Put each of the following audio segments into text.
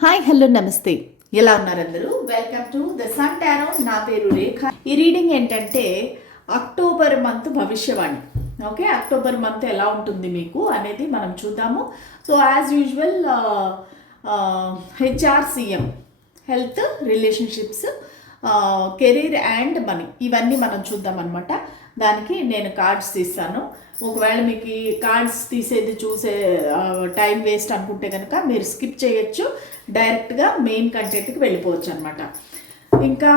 Hi hello నమస్తే. ఎలా ఉన్నారు అందరూ welcome to the sun tarot నా పేరు రేఖ. ఈ రీడింగ్ ఏంటంటే అక్టోబర్ మంత్ భవిష్యవాణి. ఓకే అక్టోబర్ మంత్ ఎలా ఉంటుంది మీకు అనేది మనం చూద్దాము. So as usual HRCM health relationships career and money ఇవన్నీ మనం చూద్దాం అనమాట దానికి నేను కార్డ్స్ తీస్తాను. ఒకవేళ మీకు ఈ కార్డ్స్ తీసేది చూసే టైం వేస్ట్ అనుకుంటే కనుక మీరు స్కిప్ చేయొచ్చు. డైరెక్ట్గా మెయిన్ కంటెంట్కి వెళ్ళిపోవచ్చు అనమాట ఇంకా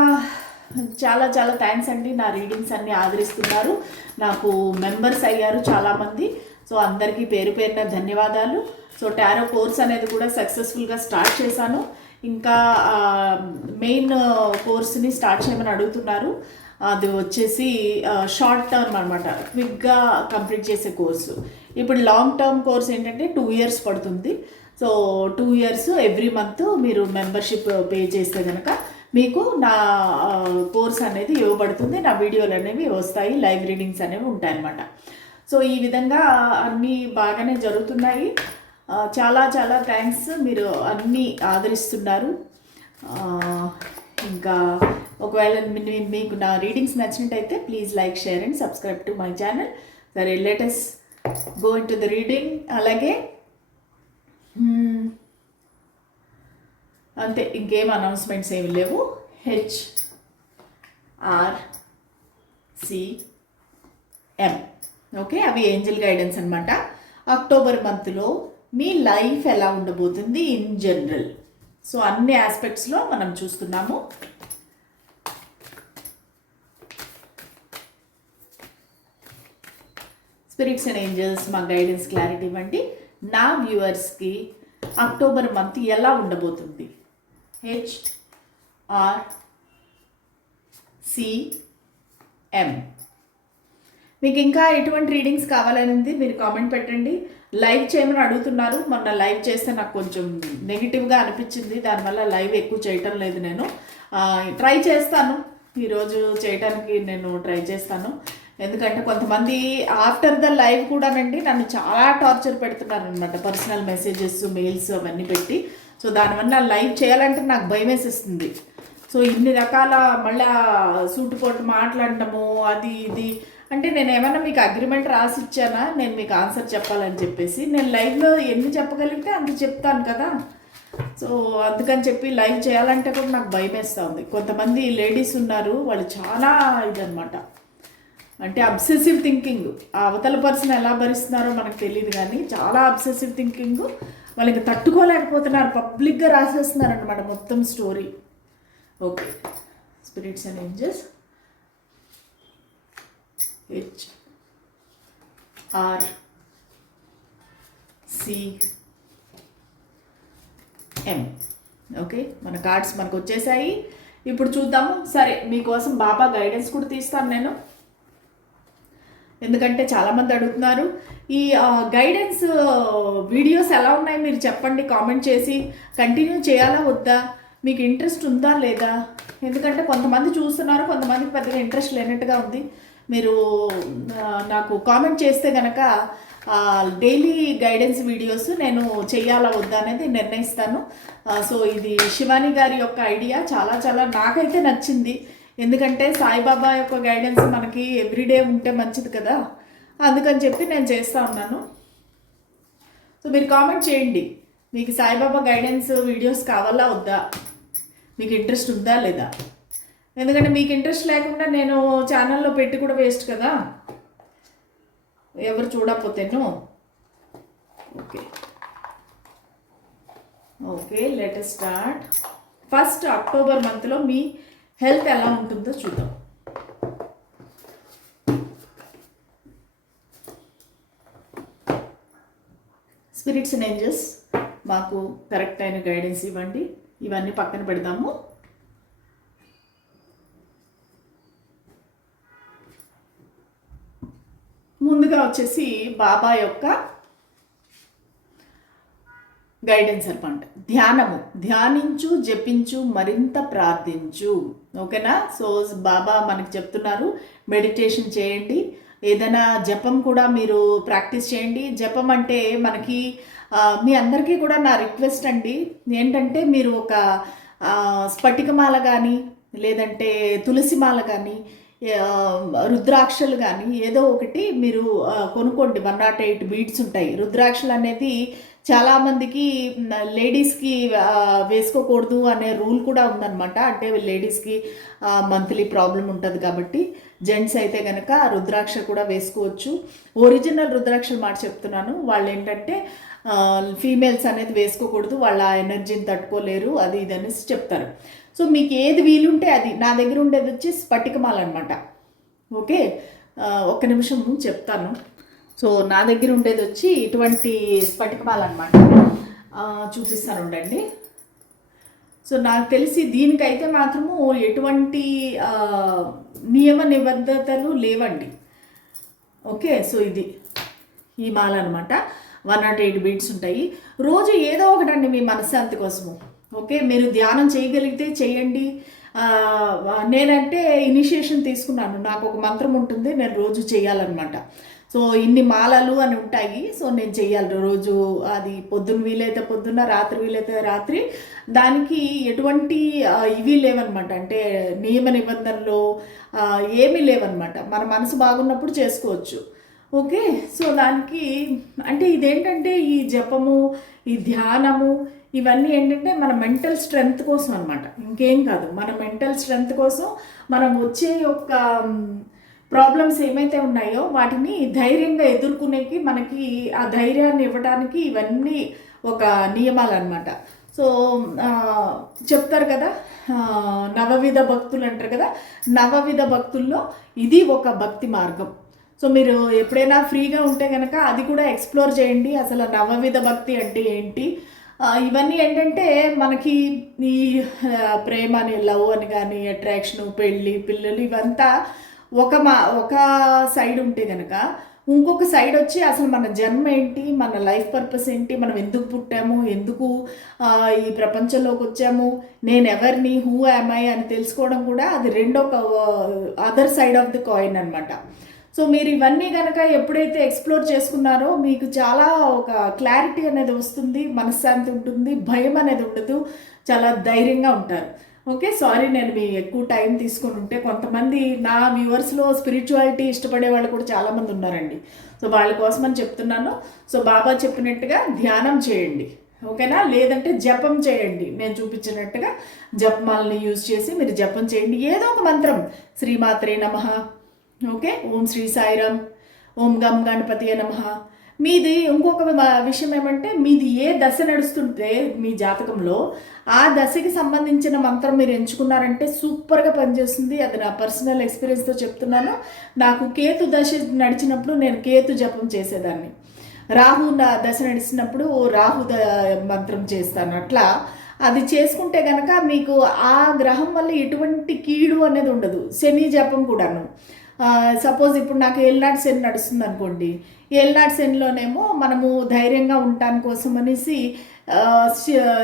చాలా చాలా థ్యాంక్స్ అండి. నా రీడింగ్స్ అన్నీ ఆదరిస్తున్నారు. నాకు మెంబర్స్ అయ్యారు చాలామంది. సో అందరికీ పేరు పేరున ధన్యవాదాలు. సో టారో కోర్స్ అనేది కూడా సక్సెస్ఫుల్గా స్టార్ట్ చేశాను. ఇంకా మెయిన్ కోర్స్ని స్టార్ట్ చేయమని అడుగుతున్నారు. అది వచ్చేసి షార్ట్ టర్మ్ అనమాట క్విక్గా కంప్లీట్ చేసే కోర్సు ఇప్పుడు లాంగ్ టర్మ్ కోర్స్ ఏంటంటే టూ ఇయర్స్ పడుతుంది. So two years every month మీరు మెంబర్షిప్ పే చేస్తే కనుక మీకు నా కోర్స్ అనేది ఇవ్వబడుతుంది. నా వీడియోలు అనేవి వస్తాయి. లైవ్ రీడింగ్స్ అనేవి ఉంటాయన్నమాట సో ఈ విధంగా అన్నీ బాగానే జరుగుతున్నాయి. చాలా చాలా థ్యాంక్స్ మీరు అన్నీ ఆదరిస్తున్నారు. ఇంకా ఒకవేళ మీ- మీకు నా రీడింగ్స్ నచ్చినట్టయితే please like share and subscribe to my channel సరే let's go into the reading అలాగే అంతే ఇంకేం అనౌన్స్మెంట్స్ ఏమి లేవు. H R C M okay అవి ఏంజల్ గైడెన్స్ అనమాట అక్టోబర్ మంత్లో మీ లైఫ్ ఎలా ఉండబోతుంది ఇన్ జనరల్ సో అన్ని ఆస్పెక్ట్స్లో మనం చూస్తున్నాము. స్పిరిట్స్ అండ్ ఏంజల్స్ మా గైడెన్స్ క్లారిటీ ఇవ్వండి. నా వ్యూవర్స్కి అక్టోబర్ మంత్ ఎలా ఉండబోతుంది? హెచ్ ఆర్ సిఎం మీకు ఇంకా ఎటువంటి రీడింగ్స్ కావాలనేది మీరు కామెంట్ పెట్టండి. లైవ్ చేయమని అడుగుతున్నారు మొన్న లైవ్ చేస్తే నాకు కొంచెం నెగిటివ్గా అనిపించింది. దానివల్ల లైవ్ ఎక్కువ చేయటం లేదు నేను. ట్రై చేస్తాను. ఈరోజు చేయడానికి నేను ట్రై చేస్తాను. ఎందుకంటే కొంతమంది ఆఫ్టర్ ద లైవ్ కూడానండి నన్ను చాలా టార్చర్ పెడుతున్నారనమాట పర్సనల్ మెసేజెస్ మెయిల్స్ అవన్నీ పెట్టి. సో దానివల్ల లైవ్ చేయాలంటే నాకు భయం వేసేస్తుంది సో ఇన్ని రకాల మళ్ళా సూటుపోటు మాట్లాడటము అది ఇది. అంటే నేను ఏమైనా మీకు అగ్రిమెంట్ రాసి ఇచ్చానా నేను మీకు ఆన్సర్ చెప్పాలని చెప్పేసి. నేను లైవ్లో ఎన్ని చెప్పగలిగితే అంత చెప్తాను కదా. సో అందుకని చెప్పి లైవ్ చేయాలంటే కూడా నాకు భయం వేస్తూ ఉంది కొంతమంది లేడీస్ ఉన్నారు వాళ్ళు చాలా ఇదనమాట అంటే అబ్సెసివ్ థింకింగ్ ఆ అవతల పర్సన్ ఎలా భరిస్తున్నారో మనకు తెలియదు కానీ చాలా అబ్సెసివ్ థింకింగ్ వాళ్ళకి తట్టుకోలేకపోతున్నారు పబ్లిక్గా రాసేస్తున్నారు అనమాట మొత్తం story okay spirits and angels H R C M okay మన కార్డ్స్ మనకు వచ్చేసాయి. ఇప్పుడు చూద్దాము. సరే మీకోసం బాబా గైడెన్స్ కూడా తీస్తాను నేను. ఎందుకంటే చాలామంది అడుగుతున్నారు. ఈ గైడెన్స్ వీడియోస్ ఎలా ఉన్నాయి మీరు చెప్పండి కామెంట్ చేసి. కంటిన్యూ చేయాలా వద్దా? మీకు ఇంట్రెస్ట్ ఉందా లేదా? ఎందుకంటే కొంతమంది చూస్తున్నారు కొంతమందికి పెద్దగా ఇంట్రెస్ట్ లేనట్టుగా ఉంది. మీరు నాకు కామెంట్ చేస్తే కనుక డైలీ గైడెన్స్ వీడియోస్ నేను చేయాలా వద్దా అనేది నిర్ణయిస్తాను. సో ఇది శివాని గారి యొక్క ఐడియా చాలా చాలా నాకైతే నచ్చింది. ఎందుకంటే సాయిబాబా యొక్క గైడెన్స్ మనకి ఎవ్రీడే ఉంటే మంచిది కదా. అందుకని చెప్పి నేను చేస్తూ ఉన్నాను. సో మీరు కామెంట్ చేయండి. మీకు సాయిబాబా గైడెన్స్ వీడియోస్ కావాలా వద్దా? మీకు ఇంట్రెస్ట్ ఉందా లేదా? ఎందుకంటే మీకు ఇంట్రెస్ట్ లేకుండా నేను ఛానల్లో పెట్టి కూడా వేస్ట్ కదా. ఎవరు చూడకపోతేను. Okay okay let's start first October మంత్లో మీ హెల్త్ ఎలా ఉంటుందో చూద్దాం. స్పిరిట్స్ అండ్ ఏంజల్స్ మాకు కరెక్ట్ అయిన గైడెన్స్ ఇవ్వండి. ఇవన్నీ పక్కన పెడదాము. ముందుగా వచ్చేసి బాబా యొక్క గైడెన్స్ అనమాట ధ్యానము. ధ్యానించు జపించు మరింత ప్రార్థించు. ఓకేనా? సో బాబా మనకు చెప్తున్నారు మెడిటేషన్ చేయండి. ఏదైనా జపం కూడా మీరు ప్రాక్టీస్ చేయండి. జపం అంటే మనకి మీ అందరికీ కూడా నా రిక్వెస్ట్ అండి. ఏంటంటే మీరు ఒక స్ఫటికమాల కానీ లేదంటే తులసిమాల కానీ రుద్రాక్షలు కానీ ఏదో ఒకటి మీరు కొనుక్కోండి. వన్ నాట్ ఎయిట్ బీడ్స్ ఉంటాయి. రుద్రాక్షలు అనేది చాలామందికి లేడీస్కి వేసుకోకూడదు అనే రూల్ కూడా ఉందన్నమాట. అంటే లేడీస్కి మంత్లీ ప్రాబ్లం ఉంటుంది కాబట్టి జెంట్స్ అయితే కనుక రుద్రాక్ష కూడా వేసుకోవచ్చు. ఒరిజినల్ రుద్రాక్షలు మాట చెప్తున్నాను. వాళ్ళు ఏంటంటే ఫీమేల్స్ అనేది వేసుకోకూడదు. వాళ్ళ ఎనర్జీని తట్టుకోలేరు. అది ఇది అనేసి చెప్తారు. సో మీకు ఏది వీలుంటే అది నా దగ్గర ఉండేది వచ్చి స్ఫటికమాల అనమాట ఓకే? ఒక్క నిమిషం చెప్తాను. సో నా దగ్గర ఉండేది వచ్చి ఇటువంటి స్ఫటికమాల అనమాట చూపిస్తాను ఉండండి. సో నాకు తెలిసి దీనికైతే మాత్రము ఎటువంటి నియమ నిబద్ధతలు లేవండి. ఓకే? సో ఇది ఈ మాల అనమాట వన్ నాట్ ఎయిట్ బీట్స్ ఉంటాయి. రోజు ఏదో ఒకటండి మీ మనశ్శాంతి కోసము. ఓకే మీరు ధ్యానం చేయగలిగితే చేయండి. నేనంటే ఇనిషియేషన్ తీసుకున్నాను. నాకు ఒక మంత్రం ఉంటుంది నేను రోజు చేయాలన్నమాట. సో ఇన్ని మాలలు అని ఉంటాయి సో నేను చేయాలి. రోజు అది పొద్దున్న వీలైతే పొద్దున్న రాత్రి వీలైతే రాత్రి. దానికి ఎటువంటి ఇవి లేవన్నమాట. అంటే నియమ నిబంధనలు ఏమీ లేవన్నమాట. మన మనసు బాగున్నప్పుడు చేసుకోవచ్చు. ఓకే సో దానికి అంటే ఇదేంటంటే ఈ జపము ఈ ధ్యానము ఇవన్నీ ఏంటంటే మన మెంటల్ స్ట్రెంగ్త్ కోసం అనమాట ఇంకేం కాదు మన మెంటల్ స్ట్రెంగ్త్ కోసం మనం వచ్చే యొక్క ప్రాబ్లమ్స్ ఏమైతే ఉన్నాయో వాటిని ధైర్యంగా ఎదుర్కొనేకి మనకి ఆ ధైర్యాన్ని ఇవ్వడానికి ఇవన్నీ ఒక నియమాలు అనమాట సో చెప్తారు కదా నవవిధ భక్తులు అంటారు కదా నవవిధ భక్తుల్లో ఇది ఒక భక్తి మార్గం. సో మీరు ఎప్పుడైనా ఫ్రీగా ఉంటే కనుక అది కూడా ఎక్స్ప్లోర్ చేయండి. అసలు నవవిధ భక్తి అంటే ఏంటి? ఇవన్నీ ఏంటంటే మనకి ఈ ప్రేమ అని లవ్ అని కానీ అట్రాక్షన్ పెళ్ళి పిల్లలు ఇవంతా ఒక మా ఒక సైడ్ ఉంటే కనుక ఇంకొక సైడ్ వచ్చి అసలు మన జన్మ ఏంటి? మన లైఫ్ పర్పస్ ఏంటి? మనం ఎందుకు పుట్టాము? ఎందుకు ఈ ప్రపంచంలోకి వచ్చాము? నేను ఎవరిని? హూ ఐ అని తెలుసుకోవడం కూడా అది రెండో other side of the coin అనమాట సో మీరు ఇవన్నీ కనుక ఎప్పుడైతే ఎక్స్ప్లోర్ చేసుకున్నారో మీకు చాలా ఒక క్లారిటీ అనేది వస్తుంది మనశ్శాంతి ఉంటుంది భయం అనేది ఉండదు చాలా ధైర్యంగా ఉంటారు. ఓకే సారీ నేను మీ ఎక్కువ టైం తీసుకొని ఉంటే కొంతమంది నా వ్యూవర్స్లో స్పిరిచువాలిటీ ఇష్టపడే వాళ్ళు కూడా చాలామంది ఉన్నారండి. సో వాళ్ళ కోసం అని చెప్తున్నాను. సో బాబా చెప్పినట్టుగా ధ్యానం చేయండి. ఓకేనా? లేదంటే జపం చేయండి. నేను చూపించినట్టుగా జపమాలని యూజ్ చేసి మీరు జపం చేయండి. ఏదో ఒక మంత్రం. శ్రీమాత్రే నమః. ఓకే? ఓం శ్రీ సాయిరామ్. ఓం గం గణపతి నమ. మీది ఇంకొక విషయం ఏమంటే మీది ఏ దశ నడుస్తుంటే మీ జాతకంలో ఆ దశకి సంబంధించిన మంత్రం మీరు ఎంచుకున్నారంటే సూపర్గా పనిచేస్తుంది. అది నా పర్సనల్ ఎక్స్పీరియన్స్తో చెప్తున్నాను. నాకు కేతు దశ నడిచినప్పుడు నేను కేతు జపం చేసేదాన్ని. రాహు నా దశ నడిచినప్పుడు ఓ రాహు ద మంత్రం చేస్తాను. అట్లా అది చేసుకుంటే కనుక మీకు ఆ గ్రహం వల్ల ఎటువంటి కీడు అనేది ఉండదు. శని జపం కూడాను. సపోజ్ ఇప్పుడు నాకు ఏళ్ళనాటి శని నడుస్తుంది అనుకోండి ఏళ్ళనాటి శనిలోనేమో మనము ధైర్యంగా ఉండటాని కోసం అనేసి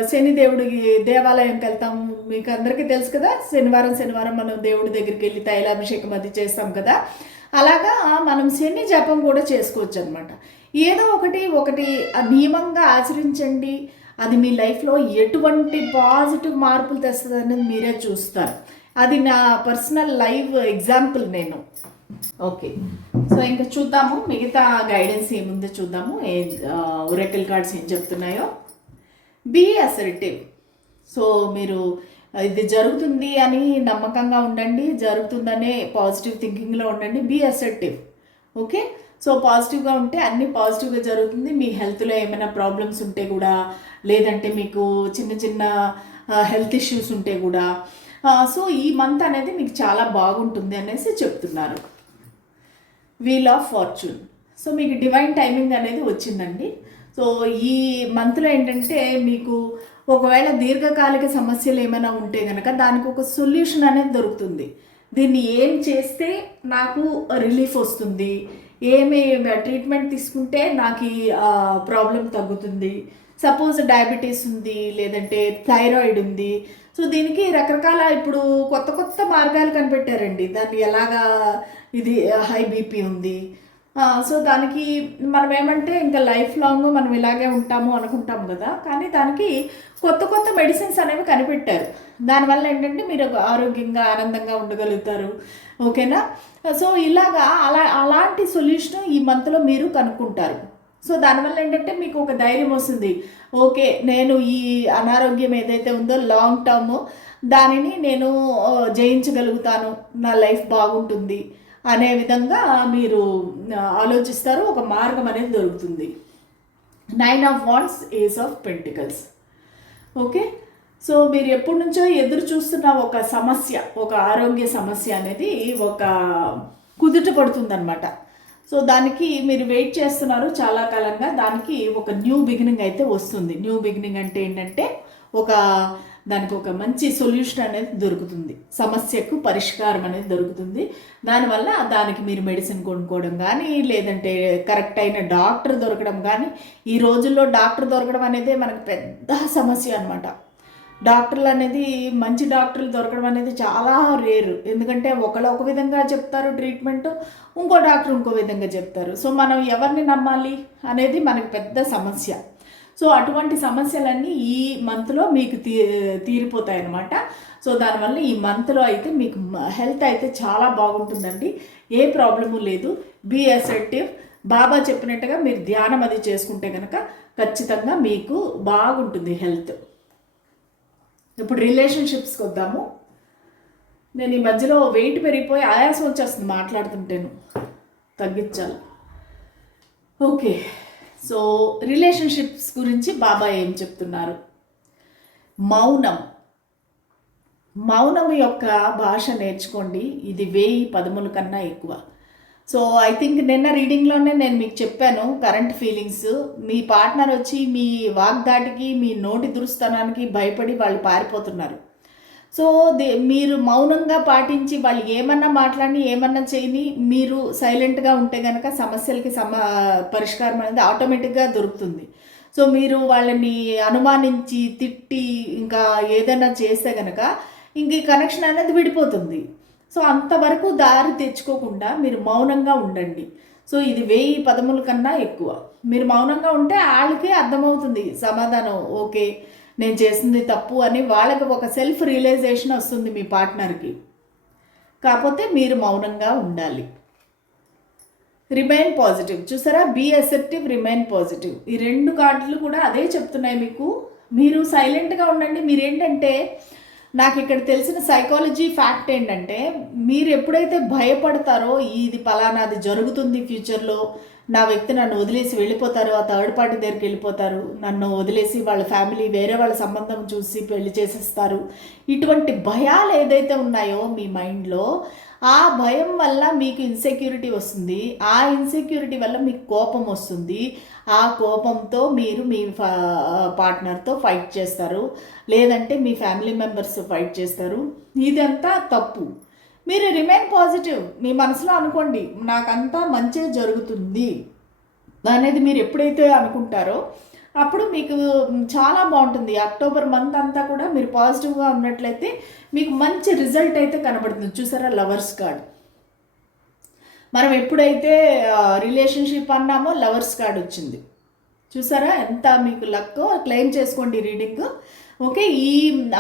శనిదేవుడికి శ- శని దేవాలయంకి వెళ్తాం మీకు అందరికీ తెలుసు కదా శనివారం శనివారం మనం దేవుడి దగ్గరికి వెళ్ళి తైలాభిషేకం అది చేస్తాం కదా. అలాగా మనం శని జపం కూడా చేసుకోవచ్చు అనమాట ఏదో ఒకటి ఒకటి నియమంగా ఆచరించండి. అది మీ లైఫ్లో ఎటువంటి పాజిటివ్ మార్పులు తెస్తుంది అనేది మీరే చూస్తారు. అది నా పర్సనల్ లైవ్ ఎగ్జాంపుల్ నేను. ఓకే. సో ఇంకా చూద్దాము మిగతా గైడెన్స్ ఏముందో చూద్దాము. ఏ ఒరెకల్ కార్డ్స్ ఏం చెప్తున్నాయో. Be assertive. సో మీరు ఇది జరుగుతుంది అని నమ్మకంగా ఉండండి జరుగుతుందనే పాజిటివ్ థింకింగ్లో ఉండండి బీ అసర్టివ్. ఓకే? సో పాజిటివ్గా ఉంటే అన్నీ పాజిటివ్గా జరుగుతుంది. మీ హెల్త్లో ఏమైనా ప్రాబ్లమ్స్ ఉంటే కూడా లేదంటే మీకు చిన్న చిన్న హెల్త్ ఇష్యూస్ ఉంటే కూడా సో ఈ మంత్ అనేది మీకు చాలా బాగుంటుంది అనేసి చెప్తున్నారు. వీల్ ఆఫ్ ఫార్చ్యూన్ సో మీకు డివైన్ టైమింగ్ అనేది వచ్చిందండి. సో ఈ మంత్లో ఏంటంటే మీకు ఒకవేళ దీర్ఘకాలిక సమస్యలు ఏమైనా ఉంటే కనుక దానికి ఒక సొల్యూషన్ అనేది దొరుకుతుంది. దీన్ని ఏం చేస్తే నాకు రిలీఫ్ వస్తుంది? ఏమి ట్రీట్మెంట్ తీసుకుంటే నాకు ఈ ప్రాబ్లం తగ్గుతుంది? సపోజ్ డయాబెటీస్ ఉంది లేదంటే థైరాయిడ్ ఉంది. సో దీనికి రకరకాల ఇప్పుడు కొత్త కొత్త మార్గాలు కనిపెట్టారండి. దాన్ని ఎలాగా ఇది హై బీపీ ఉంది. సో దానికి మనం ఏమంటే ఇంకా లైఫ్ లాంగ్ మనం ఇలాగే ఉంటాము అనుకుంటాం కదా. కానీ దానికి కొత్త కొత్త మెడిసిన్స్ అనేవి కనిపెట్టారు. దానివల్ల ఏంటంటే మీరు ఆరోగ్యంగా ఆనందంగా ఉండగలుగుతారు. ఓకేనా? సో ఇలాగా అలా అలాంటి సొల్యూషన్ ఈ మంత్లో మీరు కనుక్కుంటారు. సో దానివల్ల ఏంటంటే మీకు ఒక ధైర్యం వస్తుంది. ఓకే నేను ఈ అనారోగ్యం ఏదైతే ఉందో లాంగ్ టర్మ్ దానిని నేను జయించగలుగుతాను. నా లైఫ్ బాగుంటుంది అనే విధంగా మీరు ఆలోచిస్తారు. ఒక మార్గం అనేది దొరుకుతుంది. Nine of wands ace of pentacles okay so మీరు ఎప్పటి నుంచో ఎదురు చూస్తున్న ఒక సమస్య ఒక ఆరోగ్య సమస్య అనేది ఒక కుదుట పడుతుందన్నమాట. సో దానికి మీరు వెయిట్ చేస్తున్నారు చాలా కాలంగా. దానికి ఒక న్యూ బిగినింగ్ అయితే వస్తుంది. న్యూ బిగినింగ్ అంటే ఏంటంటే ఒక దానికి ఒక మంచి సొల్యూషన్ అనేది దొరుకుతుంది. సమస్యకు పరిష్కారం అనేది దొరుకుతుంది. దానివల్ల దానికి మీరు మెడిసిన్ కొనుక్కోవడం కానీ లేదంటే కరెక్ట్ అయిన డాక్టర్ దొరకడం కానీ ఈ రోజుల్లో డాక్టర్ దొరకడం అనేది మనకు పెద్ద సమస్య అనమాట డాక్టర్లు అనేది మంచి డాక్టర్లు దొరకడం అనేది చాలా రేరు. ఎందుకంటే ఒకళ్ళు ఒక విధంగా చెప్తారు ట్రీట్మెంట్ ఇంకో డాక్టర్ ఇంకో విధంగా చెప్తారు. సో మనం ఎవరిని నమ్మాలి అనేది మనకి పెద్ద సమస్య. సో అటువంటి సమస్యలన్నీ ఈ మంత్లో మీకు తీ తీరిపోతాయి అన్నమాట సో దానివల్ల ఈ మంత్లో అయితే మీకు హెల్త్ అయితే చాలా బాగుంటుందండి. ఏ ప్రాబ్లము లేదు. బీ అసెప్టివ్. బాబా చెప్పినట్టుగా మీరు ధ్యానం అది చేసుకుంటే కనుక ఖచ్చితంగా మీకు బాగుంటుంది హెల్త్. ఇప్పుడు రిలేషన్షిప్స్కి వద్దాము. నేను ఈ మధ్యలో వెయిట్ పెరిగిపోయి ఆయాసం వచ్చేస్తుంది మాట్లాడుతుంటేను తగ్గించాలి. ఓకే. సో రిలేషన్షిప్స్ గురించి బాబా ఏం చెప్తున్నారు? మౌనం. మౌనం యొక్క భాష నేర్చుకోండి. ఇది వేయి పదముల కన్నా ఎక్కువ. సో ఐ థింక్ నిన్న రీడింగ్లోనే నేను మీకు చెప్పాను కరెంట్ ఫీలింగ్స్ మీ పార్ట్నర్ వచ్చి మీ వాగ్దాటికి మీ నోటి దురుస్తనానికి భయపడి వాళ్ళు పారిపోతున్నారు. సో దే మీరు మౌనంగా పాటించి వాళ్ళు ఏమన్నా మాట్లాడి ఏమన్నా చేయని మీరు సైలెంట్గా ఉంటే కనుక సమస్యలకి సమ పరిష్కారం అనేది ఆటోమేటిక్గా దొరుకుతుంది. సో మీరు వాళ్ళని అనుమానించి తిట్టి ఇంకా ఏదైనా చేస్తే కనుక ఇంక ఈ కనెక్షన్ అనేది విడిపోతుంది. సో అంతవరకు దారి తెచ్చుకోకుండా మీరు మౌనంగా ఉండండి. సో ఇది వెయ్యి పదముల కన్నా ఎక్కువ. మీరు మౌనంగా ఉంటే వాళ్ళకి అర్థమవుతుంది సమాధానం ఓకే నేను చేసింది తప్పు అని వాళ్ళకి ఒక సెల్ఫ్ రియలైజేషన్ వస్తుంది మీ పార్ట్నర్కి. కాకపోతే మీరు మౌనంగా ఉండాలి. Remain positive. చూసారా? Be acceptive remain positive. ఈ రెండు కార్డులు కూడా అదే చెప్తున్నాయి మీకు. మీరు సైలెంట్గా ఉండండి. మీరేంటంటే నాకు ఇక్కడ తెలిసిన సైకాలజీ ఫ్యాక్ట్ ఏంటంటే మీరు ఎప్పుడైతే భయపడతారో ఇది పలానాది జరుగుతుంది ఫ్యూచర్లో నా వ్యక్తి నన్ను వదిలేసి వెళ్ళిపోతారు ఆ థర్డ్ పార్టీ దగ్గరికి వెళ్ళిపోతారు నన్ను వదిలేసి వాళ్ళ ఫ్యామిలీ వేరే వాళ్ళ సంబంధం చూసి పెళ్ళి చేసేస్తారు. ఇటువంటి భయాలు ఏదైతే ఉన్నాయో మీ మైండ్లో ఆ భయం వల్ల మీకు ఇన్సెక్యూరిటీ వస్తుంది. ఆ ఇన్సెక్యూరిటీ వల్ల మీకు కోపం వస్తుంది. ఆ కోపంతో మీరు మీ పార్ట్నర్తో ఫైట్ చేస్తారు. లేదంటే మీ ఫ్యామిలీ మెంబర్స్ ఫైట్ చేస్తారు. ఇదంతా తప్పు. మీరు రిమైన్ పాజిటివ్ మీ మనసులో అనుకోండి నాకంతా మంచి జరుగుతుంది. అనేది మీరు ఎప్పుడైతే అనుకుంటారో అప్పుడు మీకు చాలా బాగుంటుంది. అక్టోబర్ మంత్ అంతా కూడా మీరు పాజిటివ్గా ఉన్నట్లయితే మీకు మంచి రిజల్ట్ అయితే కనబడుతుంది. చూసారా? Lovers card. మనం ఎప్పుడైతే రిలేషన్షిప్ అన్నామో లవర్స్ కార్డ్ వచ్చింది. చూసారా? ఎంత మీకు లక్ క్లెయిమ్ చేసుకోండి రీడింగ్. ఓకే ఈ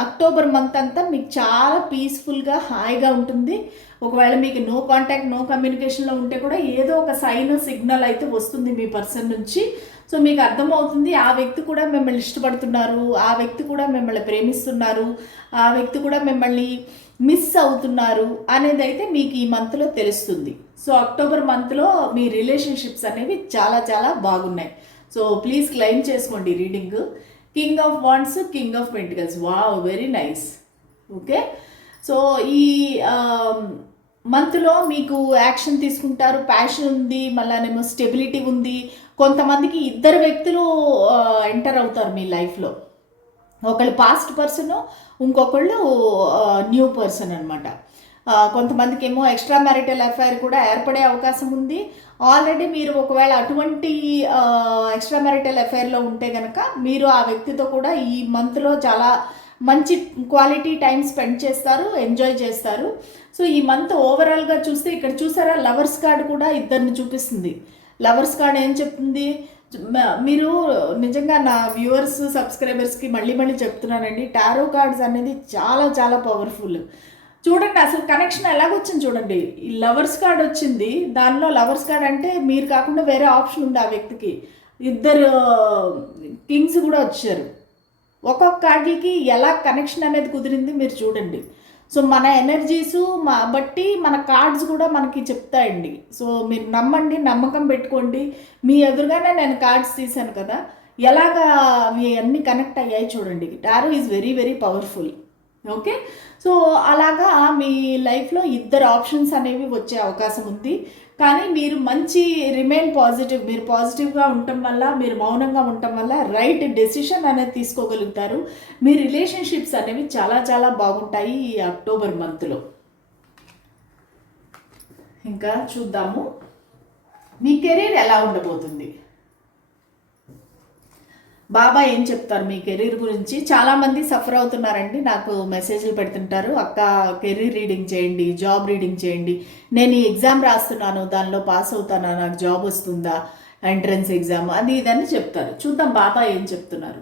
అక్టోబర్ మంత్ అంతా మీకు చాలా పీస్ఫుల్గా హాయిగా ఉంటుంది. ఒకవేళ మీకు నో కాంటాక్ట్ నో కమ్యూనికేషన్లో ఉంటే కూడా ఏదో ఒక సైన్ సిగ్నల్ అయితే వస్తుంది మీ పర్సన్ నుంచి. సో మీకు అర్థమవుతుంది ఆ వ్యక్తి కూడా మిమ్మల్ని ఇష్టపడుతున్నారు ఆ వ్యక్తి కూడా మిమ్మల్ని ప్రేమిస్తున్నారు ఆ వ్యక్తి కూడా మిమ్మల్ని మిస్ అవుతున్నారు అనేది అయితే మీకు ఈ మంత్లో తెలుస్తుంది. సో అక్టోబర్ మంత్లో మీ రిలేషన్షిప్స్ అనేవి చాలా చాలా బాగున్నాయి. సో ప్లీజ్ క్లెయిమ్ చేసుకోండి reading king of wands king of pentacles wow very nice okay so ఈ um, మంత్లో మీకు యాక్షన్ తీసుకుంటారు ప్యాషన్ ఉంది మళ్ళానేమో స్టెబిలిటీ ఉంది కొంతమందికి ఇద్దరు వ్యక్తులు ఎంటర్ అవుతారు మీ లైఫ్లో ఒకళ్ళు పాస్ట్ పర్సన్ ఇంకొకళ్ళు న్యూ పర్సన్ అనమాట కొంతమందికి ఏమో ఎక్స్ట్రా మ్యారిటల్ అఫైర్ కూడా ఏర్పడే అవకాశం ఉంది. ఆల్రెడీ మీరు ఒకవేళ అటువంటి ఎక్స్ట్రా మ్యారిటల్ అఫైర్లో ఉంటే కనుక మీరు ఆ వ్యక్తితో కూడా ఈ మంత్లో చాలా మంచి క్వాలిటీ టైం స్పెండ్ చేస్తారు ఎంజాయ్ చేస్తారు. సో ఈ మంత్ ఓవరాల్గా చూస్తే ఇక్కడ చూసారా లవర్స్ కార్డ్ కూడా ఇద్దరిని చూపిస్తుంది. లవర్స్ కార్డ్ ఏం చెప్తుంది? మీరు నిజంగా నా వ్యూవర్స్ సబ్స్క్రైబర్స్కి మళ్ళీ మళ్ళీ చెప్తున్నానండి. టారో కార్డ్స్ అనేది చాలా చాలా పవర్ఫుల్. చూడండి అసలు కనెక్షన్ ఎలాగొచ్చింది చూడండి. ఈ లవర్స్ కార్డ్ వచ్చింది. దానిలో లవర్స్ కార్డ్ అంటే మీరు కాకుండా వేరే ఆప్షన్ ఉంది ఆ వ్యక్తికి. ఇద్దరు కింగ్స్ కూడా వచ్చారు. ఒక్కొక్క కార్డులకి ఎలా కనెక్షన్ అనేది కుదిరింది మీరు చూడండి. సో మన ఎనర్జీస్ మా బట్టి మన కార్డ్స్ కూడా మనకి చెప్తాయండి. సో మీరు నమ్మండి నమ్మకం పెట్టుకోండి. మీ ఎదురుగానే నేను కార్డ్స్ తీశాను కదా ఎలాగా అవి అన్నీ కనెక్ట్ అయ్యాయి చూడండి. Tarot is very very powerful. Okay? So అలాగా మీ లైఫ్లో ఇద్దరు ఆప్షన్స్ అనేవి వచ్చే అవకాశం ఉంది. కానీ మీరు మంచి రిమైన్ పాజిటివ్ మీరు పాజిటివ్గా ఉండటం వల్ల మీరు మౌనంగా ఉండటం వల్ల రైట్ డెసిషన్ అనేది తీసుకోగలుగుతారు. మీ రిలేషన్షిప్స్ అనేవి చాలా చాలా బాగుంటాయి ఈ అక్టోబర్ మంత్లో. ఇంకా చూద్దాము. మీ కెరీర్ ఎలా ఉండబోతుంది? బాబా ఏం చెప్తారు మీ కెరీర్ గురించి? చాలామంది సఫర్ అవుతున్నారండి. నాకు మెసేజ్లు పెడుతుంటారు. అక్క కెరీర్ రీడింగ్ చేయండి జాబ్ రీడింగ్ చేయండి. నేను ఈ ఎగ్జామ్ రాస్తున్నాను. దానిలో పాస్ అవుతానా? నాకు జాబ్ వస్తుందా? ఎంట్రన్స్ ఎగ్జామ్ అది ఇదని చెప్తారు. చూద్దాం బాబా ఏం చెప్తున్నారు.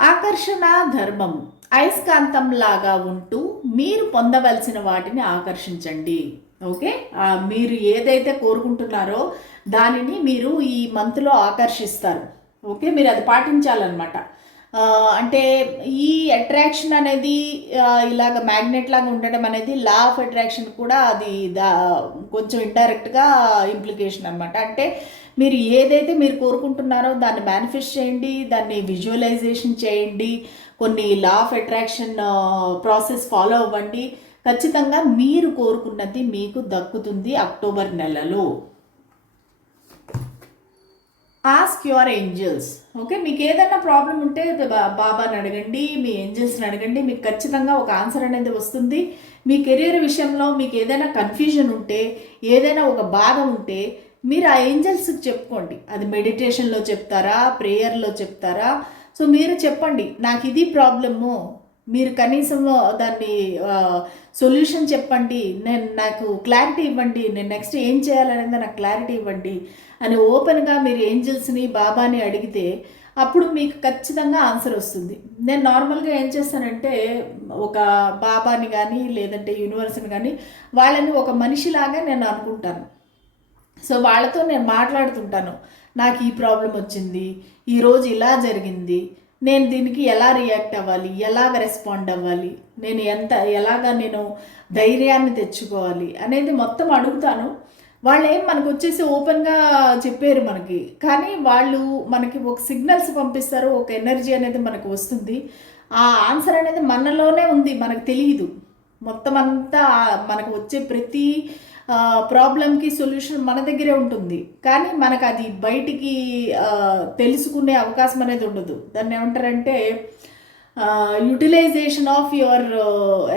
ఆకర్షణ ధర్మం. అయస్కాంతం లాగా ఉంటూ మీరు పొందవలసిన వాటిని ఆకర్షించండి. ఓకే? మీరు ఏదైతే కోరుకుంటున్నారో దానిని మీరు ఈ మంత్లో ఆకర్షిస్తారు. ఓకే మీరు అది పాటించాలన్నమాట. అంటే ఈ అట్రాక్షన్ అనేది ఇలాగ మ్యాగ్నెట్ లాగా ఉండడం అనేది లా ఆఫ్ అట్రాక్షన్ కూడా అది దా కొంచెం ఇండైరెక్ట్గా ఇంప్లికేషన్ అనమాట అంటే మీరు ఏదైతే మీరు కోరుకుంటున్నారో దాన్ని మేనిఫెస్ట్ చేయండి దాన్ని విజువలైజేషన్ చేయండి కొన్ని law of attraction process follow అవ్వండి. ఖచ్చితంగా మీరు కోరుకున్నది మీకు దక్కుతుంది అక్టోబర్ నెలలో. ఆస్క్ యువర్ ఏంజల్స్ ఓకే మీకు ఏదైనా ప్రాబ్లం ఉంటే బాబాని అడగండి మీ ఏంజల్స్ని అడగండి మీకు ఖచ్చితంగా ఒక ఆన్సర్ అనేది వస్తుంది. మీ కెరీర్ విషయంలో మీకు ఏదైనా కన్ఫ్యూజన్ ఉంటే ఏదైనా ఒక బాధ ఉంటే మీరు ఆ ఏంజల్స్కి చెప్పుకోండి. అది మెడిటేషన్లో చెప్తారా ప్రేయర్లో చెప్తారా? సో మీరు చెప్పండి నాకు ఇది ప్రాబ్లము మీరు కనీసం దాన్ని సొల్యూషన్ చెప్పండి నేను నాకు క్లారిటీ ఇవ్వండి నేను నెక్స్ట్ ఏం చేయాలనేది నాకు క్లారిటీ ఇవ్వండి అని ఓపెన్గా మీరు ఏంజల్స్ని బాబాని అడిగితే అప్పుడు మీకు ఖచ్చితంగా ఆన్సర్ వస్తుంది. నేను నార్మల్గా ఏం చేస్తానంటే ఒక బాబాని కానీ లేదంటే యూనివర్స్ని కానీ వాళ్ళని ఒక మనిషిలాగా నేను అనుకుంటాను. సో వాళ్ళతో నేను మాట్లాడుతుంటాను. నాకు ఈ ప్రాబ్లం వచ్చింది ఈరోజు ఇలా జరిగింది నేను దీనికి ఎలా రియాక్ట్ అవ్వాలి? ఎలాగ రెస్పాండ్ అవ్వాలి? నేను ఎంత ఎలాగ నేను ధైర్యాన్ని తెచ్చుకోవాలి అనేది మొత్తం అడుగుతాను. వాళ్ళు ఏం మనకు వచ్చేసి ఓపెన్గా చెప్పారు మనకి. కానీ వాళ్ళు మనకి ఒక సిగ్నల్స్ పంపిస్తారు ఒక ఎనర్జీ అనేది మనకు వస్తుంది. ఆ ఆన్సర్ అనేది మనలోనే ఉంది మనకు తెలియదు మొత్తం అంతా మనకు వచ్చే ప్రతి ప్రాబ్లంకి సొల్యూషన్ మన దగ్గరే ఉంటుంది. కానీ మనకు అది బయటికి తెలుసుకునే అవకాశం అనేది ఉండదు. దాన్ని ఏమంటారంటే యూటిలైజేషన్ ఆఫ్ యువర్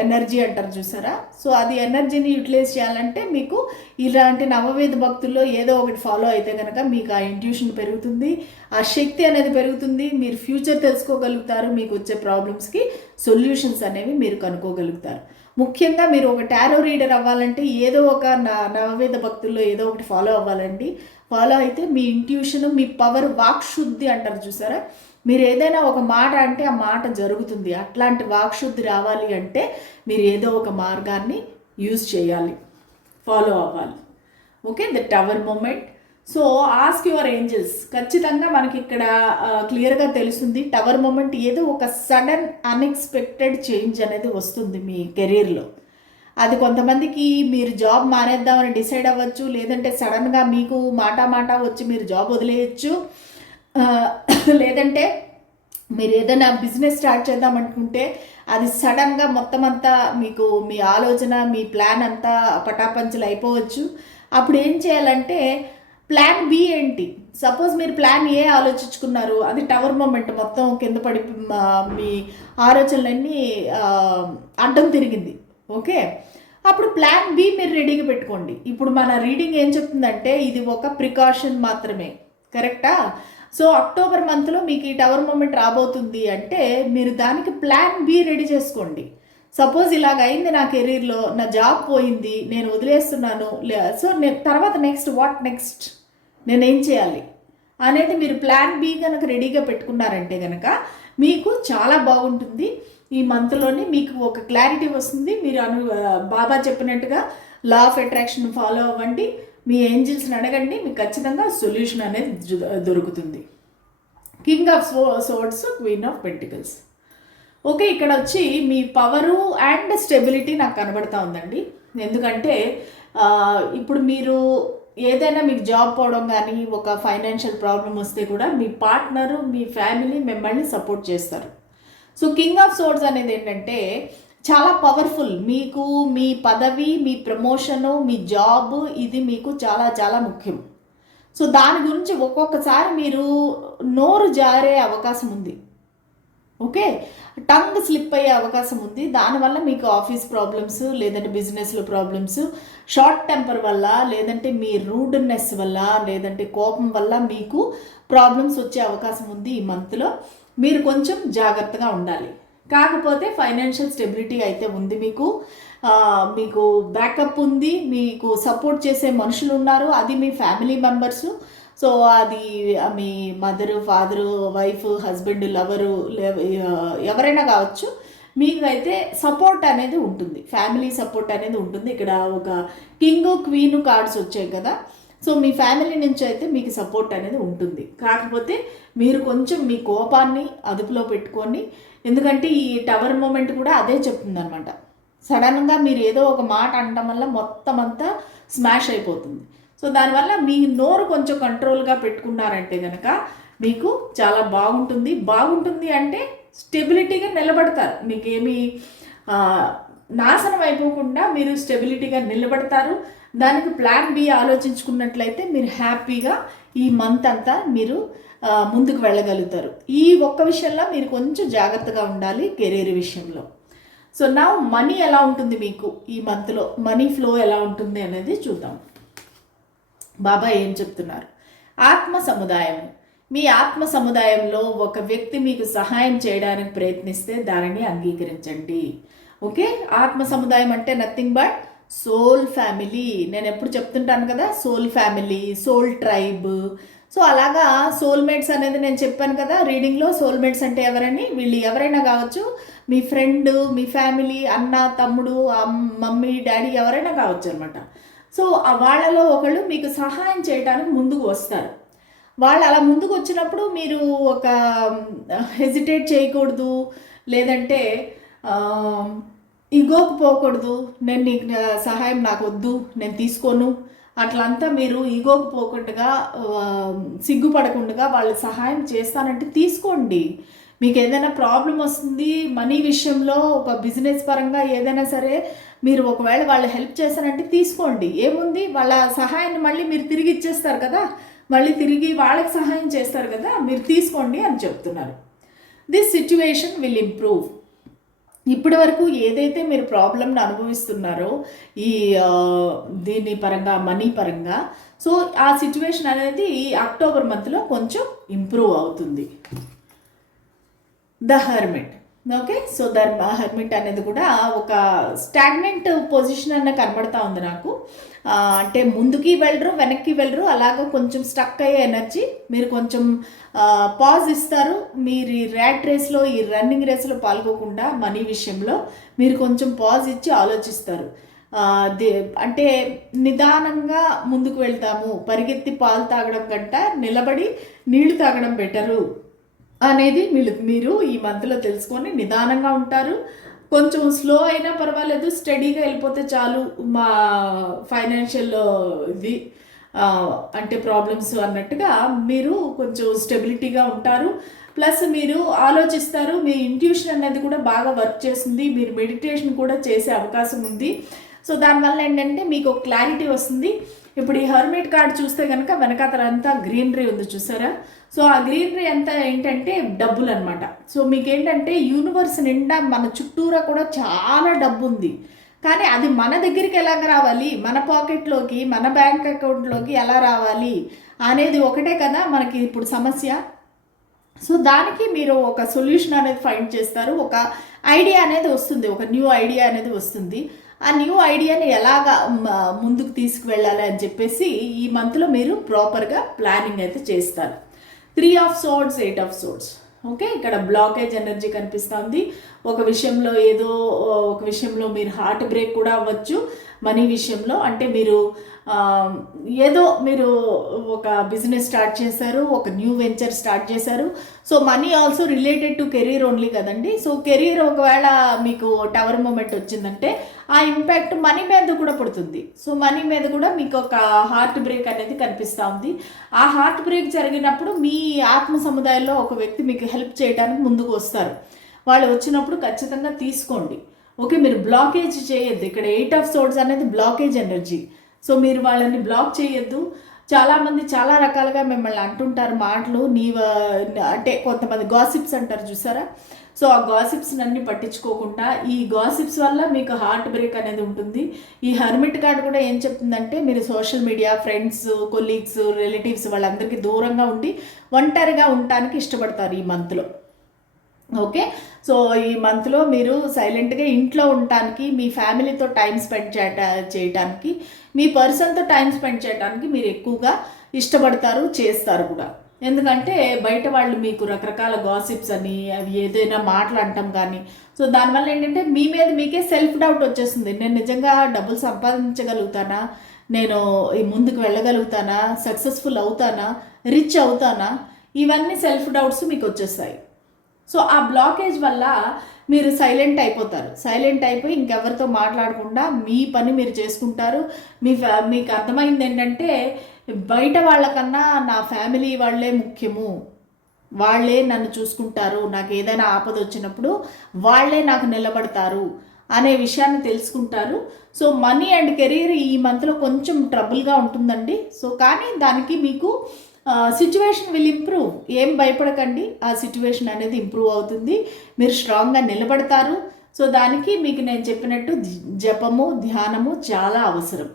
ఎనర్జీ అంటారు చూసారా? సో అది ఎనర్జీని యూటిలైజ్ చేయాలంటే మీకు ఇలాంటి నవవేద భక్తుల్లో ఏదో ఒకటి ఫాలో అయితే కనుక మీకు ఆ ఇంట్యూషన్ పెరుగుతుంది ఆ శక్తి అనేది పెరుగుతుంది మీరు ఫ్యూచర్ తెలుసుకోగలుగుతారు మీకు వచ్చే ప్రాబ్లమ్స్కి సొల్యూషన్స్ అనేవి మీరు కనుక్కోగలుగుతారు. ముఖ్యంగా మీరు ఒక టారో రీడర్ అవ్వాలంటే ఏదో ఒక నా నవవేద భక్తుల్లో ఏదో ఒకటి ఫాలో అవ్వాలండి. ఫాలో అయితే మీ ఇంట్యూషన్ మీ పవర్ వాక్శుద్ధి అంటారు చూసారా? మీరు ఏదైనా ఒక మాట అంటే ఆ మాట జరుగుతుంది. అట్లాంటి వాక్శుద్ధి రావాలి అంటే మీరు ఏదో ఒక మార్గాన్ని యూజ్ చేయాలి. ఫాలో అవ్వాలి. Okay the tower moment so ask your angels ఖచ్చితంగా మనకి ఇక్కడ క్లియర్గా తెలుస్తుంది. టవర్ మూమెంట్ ఏదో ఒక సడన్ అన్ఎక్స్పెక్టెడ్ చేంజ్ అనేది వస్తుంది మీ కెరీర్లో అది కొంతమందికి మీరు జాబ్ మానేద్దామని డిసైడ్ అవ్వచ్చు లేదంటే సడన్గా మీకు మాట మాటా వచ్చి మీరు జాబ్ వదిలేయచ్చు. లేదంటే మీరు ఏదైనా బిజినెస్ స్టార్ట్ చేద్దాం అనుకుంటే అది సడన్గా మొత్తం అంతా మీకు మీ ఆలోచన మీ ప్లాన్ అంతా పటాపంచలు అయిపోవచ్చు. అప్పుడు ఏం చేయాలంటే ప్లాన్ బి ఏంటి? సపోజ్ మీరు ప్లాన్ ఏ ఆలోచించుకున్నారు. అది టవర్ మూమెంట్ మొత్తం కింద పడి మీ ఆలోచనలన్నీ అడ్డం తిరిగింది. ఓకే అప్పుడు ప్లాన్ బి మీరు రెడీగా పెట్టుకోండి. ఇప్పుడు మన రీడింగ్ ఏం చెప్తుందంటే ఇది ఒక ప్రికాషన్ మాత్రమే. కరెక్టా సో అక్టోబర్ మంత్లో మీకు ఈ టవర్ మూమెంట్ రాబోతుంది అంటే మీరు దానికి ప్లాన్ బి రెడీ చేసుకోండి. సపోజ్ ఇలాగ అయింది నా కెరీర్లో నా జాబ్ పోయింది నేను వదిలేస్తున్నాను సో నేను తర్వాత నెక్స్ట్ వాట్ నెక్స్ట్ నేనేం చేయాలి? అనేది మీరు ప్లాన్ బి కనుక రెడీగా పెట్టుకున్నారంటే కనుక మీకు చాలా బాగుంటుంది. ఈ మంత్లోనే మీకు ఒక క్లారిటీ వస్తుంది. మీరు అను బాబా చెప్పినట్టుగా లా ఆఫ్ అట్రాక్షన్ ఫాలో అవ్వండి. మీ ఏంజిల్స్ని అడగండి. మీకు ఖచ్చితంగా సొల్యూషన్ అనేది దొరుకుతుంది. King of so swords queen of pentacles okay ఇక్కడ వచ్చి మీ పవరు అండ్ స్టెబిలిటీ నాకు కనబడతా ఉందండి. ఎందుకంటే ఇప్పుడు మీరు ఏదైనా మీకు జాబ్ పోవడం కానీ ఒక ఫైనాన్షియల్ ప్రాబ్లం వస్తే కూడా మీ పార్ట్నరు మీ ఫ్యామిలీ మిమ్మల్ని సపోర్ట్ చేస్తారు. సో కింగ్ ఆఫ్ సోర్స్ అనేది ఏంటంటే చాలా పవర్ఫుల్. మీకు మీ పదవి మీ ప్రమోషను మీ జాబ్ ఇది మీకు చాలా చాలా ముఖ్యం. సో దాని గురించి ఒక్కొక్కసారి మీరు నోరు జారే అవకాశం ఉంది. ఓకే? టంగ్ స్లిప్ అయ్యే అవకాశం ఉంది. దానివల్ల మీకు ఆఫీస్ ప్రాబ్లమ్స్ లేదంటే బిజినెస్లో ప్రాబ్లమ్స్ షార్ట్ టెంపర్ వల్ల లేదంటే మీ రూడ్నెస్ వల్ల లేదంటే కోపం వల్ల మీకు ప్రాబ్లమ్స్ వచ్చే అవకాశం ఉంది ఈ మంత్లో మీరు కొంచెం జాగ్రత్తగా ఉండాలి. కాకపోతే ఫైనాన్షియల్ స్టెబిలిటీ అయితే ఉంది మీకు. మీకు బ్యాకప్ ఉంది. మీకు సపోర్ట్ చేసే మనుషులు ఉన్నారు. అది మీ ఫ్యామిలీ మెంబర్సు సో అది మీ mother father wife husband lover ఎవరైనా కావచ్చు మీకు అయితే సపోర్ట్ అనేది ఉంటుంది. ఫ్యామిలీ సపోర్ట్ అనేది ఉంటుంది. ఇక్కడ ఒక కింగ్ క్వీన్ కార్డ్స్ వచ్చాయి కదా. సో మీ ఫ్యామిలీ నుంచి అయితే మీకు సపోర్ట్ అనేది ఉంటుంది. కాకపోతే మీరు కొంచెం మీ కోపాన్ని అదుపులో పెట్టుకొని ఎందుకంటే ఈ టవర్ మూమెంట్ కూడా అదే చెప్తుంది అనమాట సడన్గా మీరు ఏదో ఒక మాట అనడం వల్ల మొత్తం అంతా స్మాష్ అయిపోతుంది. సో దానివల్ల మీ నోరు కొంచెం కంట్రోల్గా పెట్టుకున్నారంటే కనుక మీకు చాలా బాగుంటుంది. బాగుంటుంది అంటే స్టెబిలిటీగా నిలబడతారు. మీకు ఏమి నాశనం అయిపోకుండా మీరు స్టెబిలిటీగా నిలబడతారు. దానికి ప్లాన్ బి ఆలోచించుకున్నట్లయితే మీరు హ్యాపీగా ఈ మంత్ అంతా మీరు ముందుకు వెళ్ళగలుగుతారు. ఈ ఒక్క విషయంలో మీరు కొంచెం జాగ్రత్తగా ఉండాలి కెరీర్ విషయంలో. సో నా మనీ ఎలా ఉంటుంది మీకు ఈ మంత్లో? మనీ ఫ్లో ఎలా ఉంటుంది అనేది చూద్దాం. బాబా ఏం చెప్తున్నారు? ఆత్మ సముదాయం మీ ఆత్మ సముదాయంలో ఒక వ్యక్తి మీకు సహాయం చేయడానికి ప్రయత్నిస్తే దానిని అంగీకరించండి. ఓకే? ఆత్మ సముదాయం అంటే నథింగ్ బట్ సోల్ ఫ్యామిలీ నేను ఎప్పుడు చెప్తుంటాను కదా soul family soul tribe so అలాగా సోల్మేట్స్ అనేది నేను చెప్పాను కదా రీడింగ్లో సోల్మేట్స్ అంటే ఎవరని? వీళ్ళు ఎవరైనా కావచ్చు మీ ఫ్రెండ్ మీ ఫ్యామిలీ అన్న తమ్ముడు మమ్మీ డాడీ ఎవరైనా కావచ్చు అనమాట. సో వాళ్ళలో ఒకళ్ళు మీకు సహాయం చేయడానికి ముందుకు వస్తారు. వాళ్ళు అలా ముందుకు వచ్చినప్పుడు మీరు ఒక హెజిటేట్ చేయకూడదు లేదంటే ఇగోకు పోకూడదు నేను నీకు సహాయం నాకు వద్దు నేను తీసుకోను. అట్లంతా మీరు ఈగోకు పోకుండా సిగ్గుపడకుండా వాళ్ళ సహాయం చేస్తానంటే తీసుకోండి. మీకు ఏదైనా ప్రాబ్లం వస్తుంది మనీ విషయంలో ఒక బిజినెస్ పరంగా ఏదైనా సరే మీరు ఒకవేళ వాళ్ళు హెల్ప్ చేస్తారంటే తీసుకోండి. ఏముంది? వాళ్ళ సహాయాన్ని మళ్ళీ మీరు తిరిగి ఇచ్చేస్తారు కదా? మళ్ళీ తిరిగి వాళ్ళకి సహాయం చేస్తారు కదా? మీరు తీసుకోండి అని చెప్తున్నారు. దిస్ సిచ్యువేషన్ విల్ ఇంప్రూవ్ ఇప్పటి వరకు ఏదైతే మీరు ప్రాబ్లమ్ని అనుభవిస్తున్నారో ఈ దీని పరంగా మనీ పరంగా సో ఆ సిచ్యువేషన్ అనేది ఈ అక్టోబర్ మంత్లో కొంచెం ఇంప్రూవ్ అవుతుంది. ద హర్మిట్ ఓకే సో దర్బ హెర్మిట్ అనేది కూడా ఒక స్టాగ్నెంట్ పొజిషన్ అన్న కనబడతా ఉంది నాకు. అంటే ముందుకి వెళ్ళరు వెనక్కి వెళ్ళరు అలాగే కొంచెం స్టక్ అయ్యే ఎనర్జీ. మీరు కొంచెం పాజ్ ఇస్తారు. మీరు ఈ ర్యాట్ రేస్లో ఈ రన్నింగ్ రేస్లో పాల్గొకుండా మనీ విషయంలో మీరు కొంచెం పాజ్ ఇచ్చి ఆలోచిస్తారు. అంటే నిదానంగా ముందుకు వెళ్తాము. పరిగెత్తి పాలు తాగడం కంట నిలబడి నీళ్ళు తాగడం బెటరు. అనేది మీరు మీరు ఈ మధ్యలో తెలుసుకొని నిదానంగా ఉంటారు. కొంచెం స్లో అయినా పర్వాలేదు స్టడీగా వెళ్ళిపోతే చాలు మా ఫైనాన్షియల్ ఇది అంటే ప్రాబ్లమ్స్ అన్నట్టుగా మీరు కొంచెం స్టెబిలిటీగా ఉంటారు. ప్లస్ మీరు ఆలోచిస్తారు మీ ఇంట్యూషన్ అనేది కూడా బాగా వర్క్ చేస్తుంది మీరు మెడిటేషన్ కూడా చేసే అవకాశం ఉంది. సో దానివల్ల ఏంటంటే మీకు ఒక క్లారిటీ వస్తుంది. ఇప్పుడు ఈ హర్మిట్ కార్డ్ చూస్తే కనుక వెనకాతలంతా గ్రీనరీ ఉంది చూసారా? సో ఆ గ్రీనరీ ఎంత ఏంటంటే డబ్బులు అనమాట సో మీకు ఏంటంటే యూనివర్స్ నిండా మన చుట్టూరా కూడా చాలా డబ్బు ఉంది కానీ అది మన దగ్గరికి ఎలాగ రావాలి? మన పాకెట్లోకి మన బ్యాంక్ అకౌంట్లోకి ఎలా రావాలి అనేది ఒకటే కదా మనకి ఇప్పుడు సమస్య. సో దానికి మీరు ఒక సొల్యూషన్ అనేది ఫైండ్ చేస్తారు. ఒక ఐడియా అనేది వస్తుంది. ఒక న్యూ ఐడియా అనేది వస్తుంది. ఆ న్యూ ఐడియాని ఎలాగా ముందుకు తీసుకువెళ్ళాలి అని చెప్పేసి ఈ మంత్లో మీరు ప్రాపర్గా ప్లానింగ్ అయితే చేస్తారు. Three of swords eight of swords okay ఇక్కడ బ్లాకేజ్ ఎనర్జీ కనిపిస్తుంది. ఒక విషయంలో ఏదో ఒక విషయంలో మీరు హార్ట్ బ్రేక్ కూడా అవ్వచ్చు. మనీ విషయంలో అంటే మీరు ఏదో మీరు ఒక బిజినెస్ స్టార్ట్ చేశారు ఒక న్యూ వెంచర్ స్టార్ట్ చేశారు. So money also related to career only కదండి. సో కెరీర్ ఒకవేళ మీకు టవర్ మూమెంట్ వచ్చిందంటే ఆ ఇంపాక్ట్ మనీ మీద కూడా పడుతుంది. సో మనీ మీద కూడా మీకు ఒక హార్ట్ బ్రేక్ అనేది కనిపిస్తూ ఉంది. ఆ హార్ట్ బ్రేక్ జరిగినప్పుడు మీ ఆత్మ సముదాయంలో ఒక వ్యక్తి మీకు హెల్ప్ చేయడానికి ముందుకు వస్తారు. వాళ్ళు వచ్చినప్పుడు ఖచ్చితంగా తీసుకోండి. ఓకే మీరు బ్లాకేజ్ చేయొద్దు. ఇక్కడ ఎయిట్ ఆఫ్ సోర్డ్స్ అనేది బ్లాకేజ్ ఎనర్జీ. సో మీరు వాళ్ళని బ్లాక్ చేయొద్దు. చాలామంది చాలా రకాలుగా మిమ్మల్ని అంటుంటారు మాటలు. నీ అంటే కొంతమంది గాసిప్స్ అంటారు చూసారా? సో ఆ గాసిప్స్ అన్ని పట్టించుకోకుండా ఈ గాసిప్స్ వల్ల మీకు హార్ట్ బ్రేక్ అనేది ఉంటుంది. ఈ హర్మిట్ కార్డ్ కూడా ఏం చెప్తుందంటే మీరు social media friends colleagues relatives వాళ్ళందరికీ దూరంగా ఉండి ఒంటరిగా ఉండటానికి ఇష్టపడతారు ఈ మంత్లో ఓకే? సో ఈ మంత్లో మీరు సైలెంట్గా ఇంట్లో ఉండటానికి మీ ఫ్యామిలీతో టైం స్పెండ్ చేయట చేయటానికి మీ పర్సన్తో టైం స్పెండ్ చేయడానికి మీరు ఎక్కువగా ఇష్టపడతారు చేస్తారు కూడా. ఎందుకంటే బయట వాళ్ళు మీకు రకరకాల గాసిప్స్ అని అవి ఏదైనా మాట్లాడటం కానీ సో దానివల్ల ఏంటంటే మీ మీద మీకే సెల్ఫ్ డౌట్ వచ్చేస్తుంది. నేను నిజంగా డబ్బులు సంపాదించగలుగుతానా? నేను ముందుకు వెళ్ళగలుగుతానా? సక్సెస్ఫుల్ అవుతానా? రిచ్ అవుతానా? ఇవన్నీ సెల్ఫ్ డౌట్స్ మీకు వచ్చేస్తాయి. సో ఆ బ్లాకేజ్ వల్ల మీరు సైలెంట్ అయిపోతారు. సైలెంట్ అయిపోయి ఇంకెవరితో మాట్లాడకుండా మీ పని మీరు చేసుకుంటారు. మీ ఫ్యా మీకు అర్థమైంది ఏంటంటే బయట వాళ్ళకన్నా నా ఫ్యామిలీ వాళ్ళే ముఖ్యము. వాళ్ళే నన్ను చూసుకుంటారు. నాకు ఏదైనా ఆపద వచ్చినప్పుడు వాళ్ళే నాకు నిలబడతారు అనే విషయాన్ని తెలుసుకుంటారు. సో మనీ అండ్ కెరీర్ ఈ మంత్లో కొంచెం ట్రబుల్గా ఉంటుందండి. సో కానీ దానికి మీకు సిచ్యువేషన్ విల్ ఇంప్రూవ్ ఏం భయపడకండి. ఆ సిచ్యువేషన్ అనేది ఇంప్రూవ్ అవుతుంది. మీరు స్ట్రాంగ్గా నిలబడతారు. సో దానికి మీకు నేను చెప్పినట్టు జపము ధ్యానము చాలా అవసరం.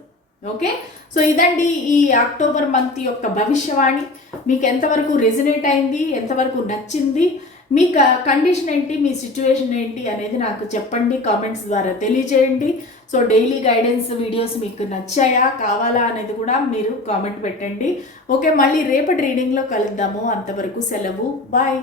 ఓకే? సో ఇదండి ఈ అక్టోబర్ మంత్ యొక్క భవిష్యవాణి. మీకు ఎంతవరకు రెజినేట్ అయింది ఎంతవరకు నచ్చింది మీ కండిషన్ ఏంటి? మీ సిచ్యువేషన్ ఏంటి? అనేది నాకు చెప్పండి. కామెంట్స్ ద్వారా తెలియజేయండి. సో డైలీ గైడెన్స్ వీడియోస్ మీకు నచ్చాయా? కావాలా అనేది కూడా మీరు కామెంట్ పెట్టండి. ఓకే మళ్ళీ రేపటి రీడింగ్లో కలుద్దాము. అంతవరకు సెలవు. బాయ్